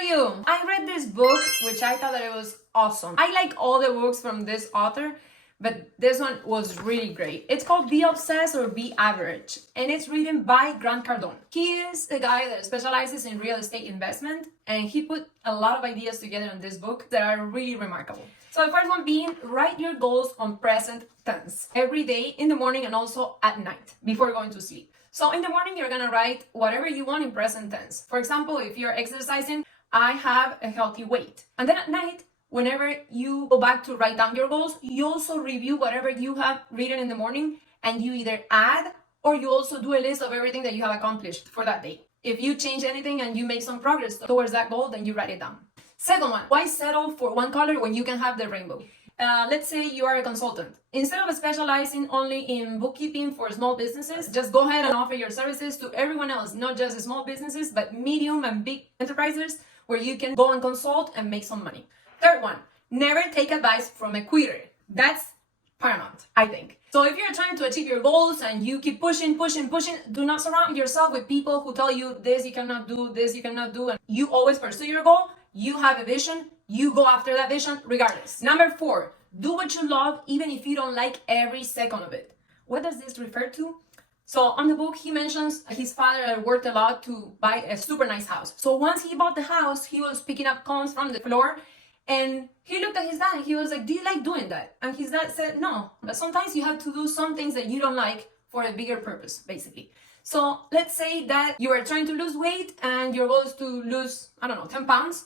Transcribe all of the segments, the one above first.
are you? I read this book, which I thought that it was awesome. I like all the books from this author, but this one was really great. It's called Be Obsessed or Be Average, and it's written by Grant Cardone. He is a guy that specializes in real estate investment, and he put a lot of ideas together in this book that are really remarkable. So the first one being, write your goals on present tense every day in the morning and also at night before going to sleep. So in the morning, you're gonna write whatever you want in present tense. For example, if you're exercising, I have a healthy weight. And then at night, whenever you go back to write down your goals, you also review whatever you have written in the morning, and you either add or you also do a list of everything that you have accomplished for that day. If you change anything and you make some progress towards that goal, then you write it down. Second one, why settle for one color when you can have the rainbow? Let's say you are a consultant. Instead of specializing only in bookkeeping for small businesses, just go ahead and offer your services to everyone else, not just small businesses, but medium and big enterprises where you can go and consult and make some money. Third one, never take advice from a quitter. That's paramount, I think. So if you're trying to achieve your goals and you keep pushing, do not surround yourself with people who tell you this you cannot do, this you cannot do, and you always pursue your goal. You have a vision, you go after that vision regardless. Number 4, do what you love even if you don't like every second of it. What does this refer to? So on the book, he mentions his father worked a lot to buy a super nice house. So once he bought the house, he was picking up cones from the floor, and he looked at his dad and he was like, do you like doing that? And his dad said, no, but sometimes you have to do some things that you don't like for a bigger purpose, basically. So let's say that you are trying to lose weight and your goal is to lose, 10 pounds.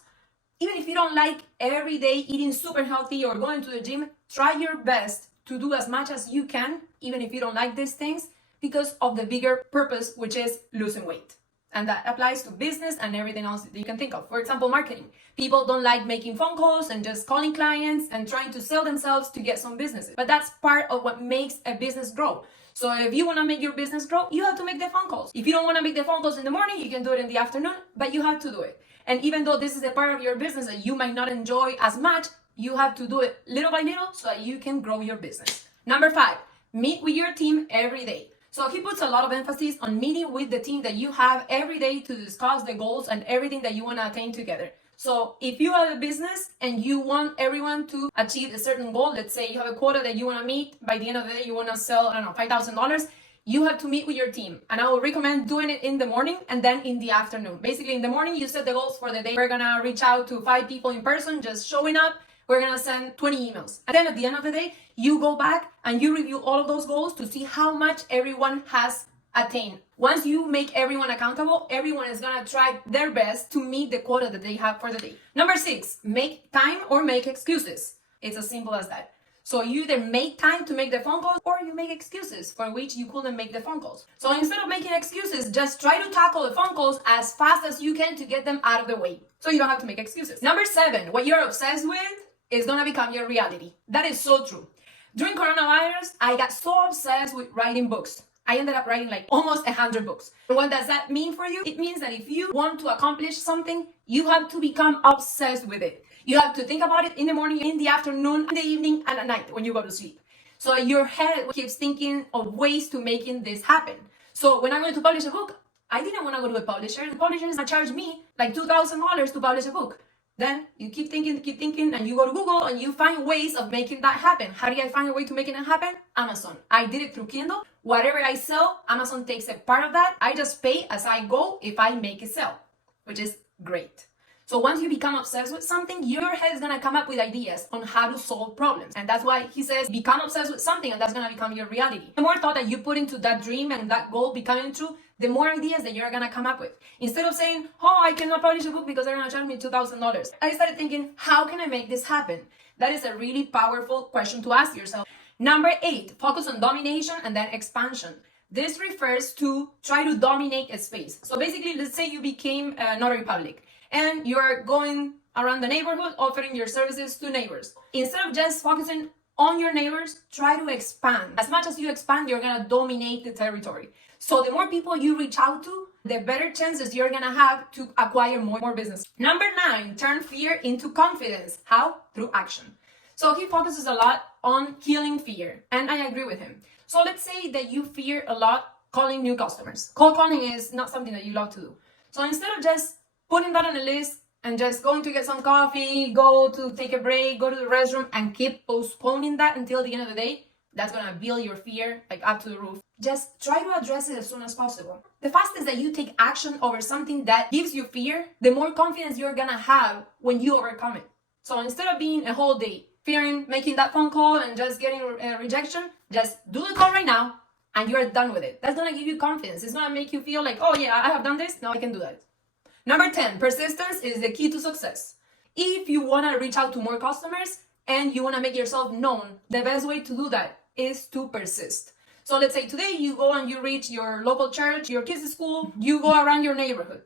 Even if you don't like every day eating super healthy or going to the gym, try your best to do as much as you can, even if you don't like these things, because of the bigger purpose, which is losing weight. And that applies to business and everything else that you can think of. For example, marketing. People don't like making phone calls and just calling clients and trying to sell themselves to get some businesses. But that's part of what makes a business grow. So if you want to make your business grow, you have to make the phone calls. If you don't want to make the phone calls in the morning, you can do it in the afternoon, but you have to do it. And even though this is a part of your business that you might not enjoy as much, you have to do it little by little so that you can grow your business. Number 5, meet with your team every day. So he puts a lot of emphasis on meeting with the team that you have every day to discuss the goals and everything that you want to attain together. So if you have a business and you want everyone to achieve a certain goal, let's say you have a quota that you want to meet, by the end of the day you want to sell, $5,000, you have to meet with your team. And I will recommend doing it in the morning and then in the afternoon. Basically in the morning, you set the goals for the day. We're gonna reach out to 5 people in person, just showing up. We're gonna send 20 emails. And then at the end of the day, you go back and you review all of those goals to see how much everyone has attained. Once you make everyone accountable, everyone is gonna try their best to meet the quota that they have for the day. Number 6, make time or make excuses. It's as simple as that. So you either make time to make the phone calls or you make excuses for which you couldn't make the phone calls. So instead of making excuses, just try to tackle the phone calls as fast as you can to get them out of the way. So you don't have to make excuses. Number 7, what you're obsessed with is gonna become your reality. That is so true. During coronavirus, I got so obsessed with writing books. I ended up writing like almost 100 books. And what does that mean for you? It means that if you want to accomplish something, you have to become obsessed with it. You have to think about it in the morning, in the afternoon, in the evening, and at night when you go to sleep. So your head keeps thinking of ways to making this happen. So when I'm going to publish a book, I didn't want to go to a publisher. The publisher is going to charge me like $2,000 to publish a book. Then you keep thinking, and you go to Google and you find ways of making that happen. How did I find a way to make it happen? Amazon. I did it through Kindle. Whatever I sell, Amazon takes a part of that. I just pay as I go if I make it sell, which is great. So once you become obsessed with something, your head is going to come up with ideas on how to solve problems. And that's why he says, become obsessed with something and that's going to become your reality. The more thought that you put into that dream and that goal becoming true, the more ideas that you're going to come up with. Instead of saying, oh, I cannot publish a book because they're going to charge me $2,000. I started thinking, how can I make this happen? That is a really powerful question to ask yourself. Number 8, focus on domination and then expansion. This refers to try to dominate a space. So basically, let's say you became a notary public and you're going around the neighborhood offering your services to neighbors. Instead of just focusing on your neighbors, try to expand. As much as you expand, you're gonna dominate the territory. So the more people you reach out to, the better chances you're gonna have to acquire more business. Number 9, turn fear into confidence. How? Through action. So he focuses a lot on killing fear, and I agree with him. So let's say that you fear a lot calling new customers. Cold calling is not something that you love to do. So instead of just putting that on a list and just going to get some coffee, go to take a break, go to the restroom, and keep postponing that until the end of the day, that's gonna build your fear like up to the roof. Just try to address it as soon as possible. The faster that you take action over something that gives you fear, the more confidence you're gonna have when you overcome it. So instead of being a whole day fearing making that phone call and just getting a rejection, just do the call right now and you're done with it. That's gonna give you confidence. It's gonna make you feel like, oh yeah, I have done this, now I can do that. Number 10, persistence is the key to success. If you wanna reach out to more customers and you wanna make yourself known, the best way to do that is to persist. So let's say today you go and you reach your local church, your kids' school, you go around your neighborhood.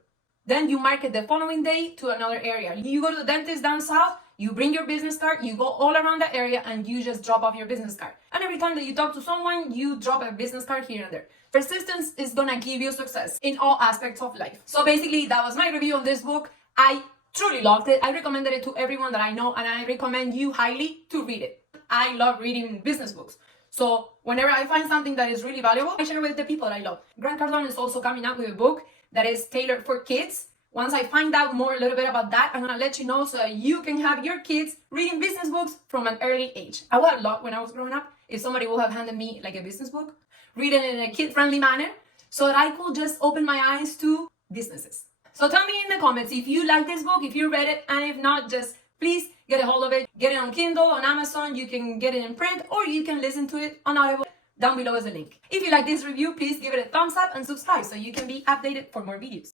Then you market the following day to another area. You go to the dentist down south, you bring your business card, you go all around that area and you just drop off your business card. And every time that you talk to someone, you drop a business card here and there. Persistence is gonna give you success in all aspects of life. So basically, that was my review of this book. I truly loved it. I recommended it to everyone that I know and I recommend you highly to read it. I love reading business books. So whenever I find something that is really valuable, I share it with the people that I love. Grant Cardone is also coming out with a book that is tailored for kids. Once I find out more a little bit about that, I'm gonna let you know so that you can have your kids reading business books from an early age. I would have loved when I was growing up if somebody would have handed me like a business book, read it in a kid-friendly manner, so that I could just open my eyes to businesses. So tell me in the comments if you like this book, if you read it, and if not, just please get a hold of it. Get it on Kindle, on Amazon, you can get it in print, or you can listen to it on Audible. Down below is a link. If you like this review, please give it a thumbs up and subscribe so you can be updated for more videos.